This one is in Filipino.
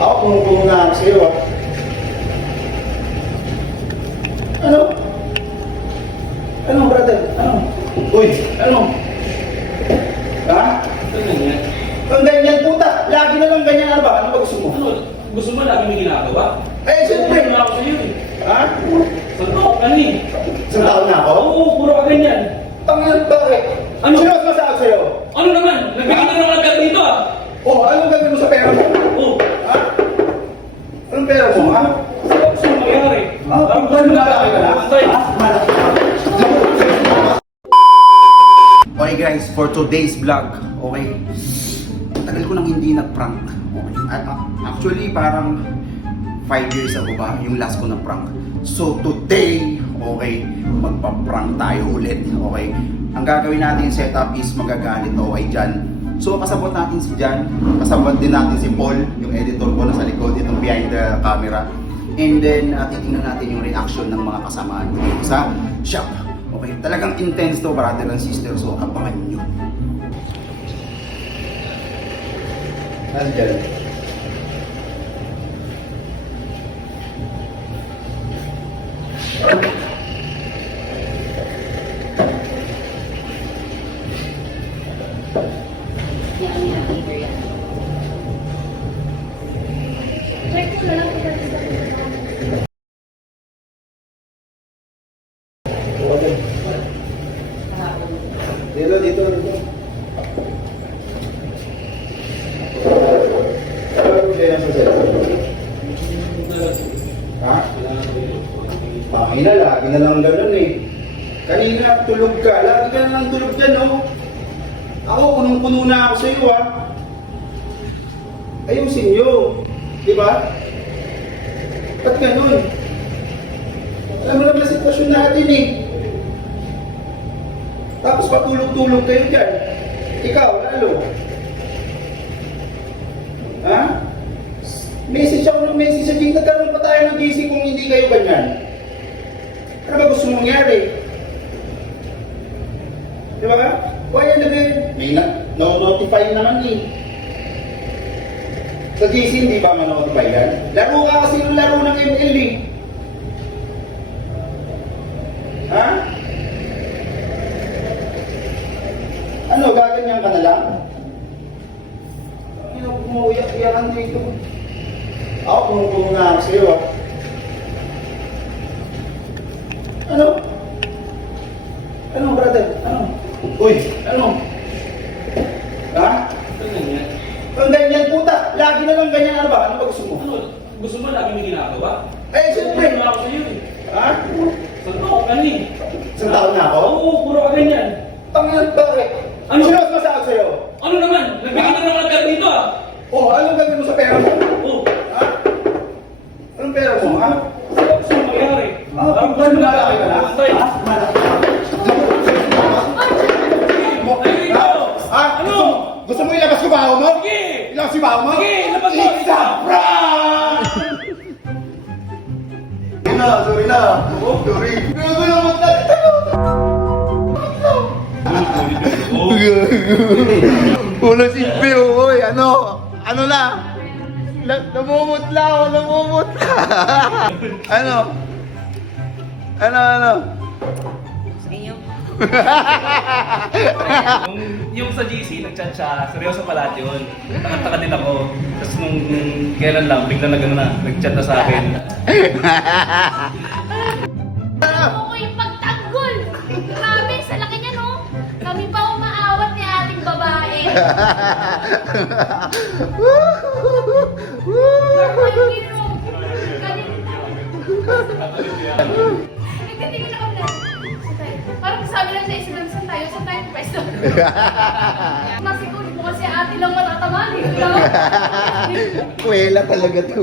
Ako, punong-puno na ako sa'yo, ah. Ano? Ano, brother? Ano? Uy, ano? Ha? Ano ganyan? Ang ganyan, puta. Lagi na lang ganyan, ano ba? Ano ba gusto mo? Ano? Gusto mo lagi may ginagawa? Eh, siyempre. Ano ako sa'yo eh? Ha? Santok, ano eh? Isang taon na ako? Oo, puro ka ganyan. Tangyan, bakit? Ano? Sino mas masabi sa'yo? Ano naman? Nagbigay ka naman agad dito ah. Oh, anong gagawin mo sa pera mo? Oo. Ha? Anong pera mo, ha? Ano gusto mo mangyari? Ang gano'n malaki ka na? Basta eh. Okay guys, for today's vlog, okay, tagal ko nang hindi nag-prank. Okay. At actually, parang 5 years ago ba, yung last ko na prank. So today, okay, magpa-prank tayo ulit. Okay. Ang gagawin natin setup is magagalit ako kay Jan. So kasabot natin si Jan, kasabot din natin si Paul, yung editor ko na sa likod, itong behind the camera. And then, titingnan natin yung reaction ng mga kasamahan ko dito sa shop. Okay, talagang intense to, brother and sister, so abangan nyo. Nandyan. Dito, dito, dito. Ha? Pangin na, lagi na lang ganun eh. Kanina, tulog ka. Lagi ka na lang tulog dyan, oh. Ako, punong-puno na ako sa iyo, ah. Ayusin nyo. Di ba? Ba't ganun? Alam mo naman ang sitwasyon natin eh. Tapos patulog-tulog kayo dyan. Ikaw, lalo. Ha? Message ako ng message sa dito. Nagkaroon pa tayo ng GC kung hindi kayo ganyan. Ano ba gusto mong mangyari? Di ba ka? Kaya na may no-notify naman eh. Sa GC hindi ba ma-notify yan? Laro ka kasi ng laro ng ML eh. Ha? Ano, gaganyan ka na lang? Ano, umuuyak-iyakan dito. Ako, punong-puno na ako sa'yo, ah. Ano? Ano, brother? Ano? Uy, ano? Ha? Ano ganyan? Ang ganyan, puta. Lagi na lang ganyan, ano ba? Ano ba gusto mo? Ano? Gusto mo lagi may ginagawa? Eh, siyempre. Ano ako sa'yo eh? Ha? Santok, ano eh? Isang taon na ako? Oo, puro ka ganyan. Tangyan, bakit? Ano? Sino mas masabi sa'yo? Ano naman? Nagbigay ka naman agad dito ah. Oh, anong gagawin mo sa pera mo? Oo. Ha? Anong pera mo, ha? Ano gusto mo mangyari? Ang gano'n malaki ka na? Basta eh. Ha? Ano? Gusto mo ilabas yung baho mo? Sige! Ilabas yung baho mo? Sige, ilabas mo! It's a prank! Sorry na. Sorry. Gago naman natin. Ulo si Bill, oy, ano? Ano na? Namumutla ako, namumutla. Ano? Ano? Sa inyo? Yung sa GC, nag-chat siya, seryoso pala yun. Taka din ako. Tapos nung kailan lang, bigla na gano'n na, nag-chat na sa akin. Ako ko yung pagtanggol! Grabe, sa laki niya no? Kami pa umaawat ni ating babae. Purple hero. Nagtitingin ako na. Parang sabi lang sa Instagram, saan tayo pwesto? Masiguro mo kasi ate lang matatamaan eh. Kuwela talaga to.